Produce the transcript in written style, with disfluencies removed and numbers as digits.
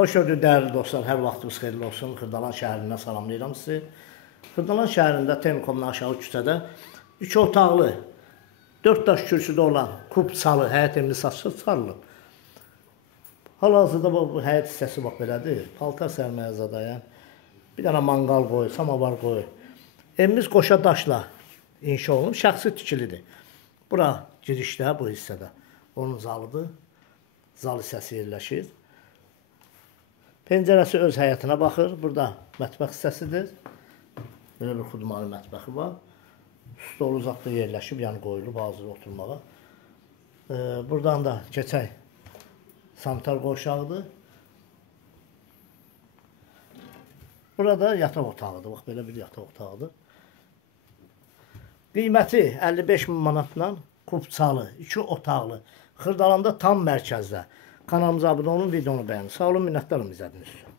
Xoş gördük dəyərli dostlar, hər vaxtınız xeyirli olsun. Xırdalan şəhərindən salamlayıram sizi. Xırdalan şəhərində Termikomdan aşağı küçədə 3 otaqlı, 4 daş kürsüdə olan kub salı, həyət evini satışa çıxarılıb. Hal-hazırda bu həyət hissəsi bax belədir. Paltar sərməyə zadayən, bir dənə manqal qoy, samavar qoy. Evimiz qoşa daşla inşa olunub, şəxsi tikilidir. Bura girişdə, bu hissədə onun zalıdır. Zal hissəsi yerləşir. Pəncərəsi öz həyətinə baxır. Burada mətbəx hissəsidir. Belə bir xudmanı mətbəxi var. Stol uzaqda yerləşib, yəni qoyulub hazır oturmağa. Buradan da keçək sanitar qovşağıdır. Burada yataq otağıdır. Bax, belə bir yataq otağıdır. Qiyməti 55 min manatla kubçalı, 2 otaqlı. Xırdalanda tam mərkəzdə. Kanalımıza abunə olun, videonu bəyənin. Sağ olun, minnətdarım izlədiniz üçün.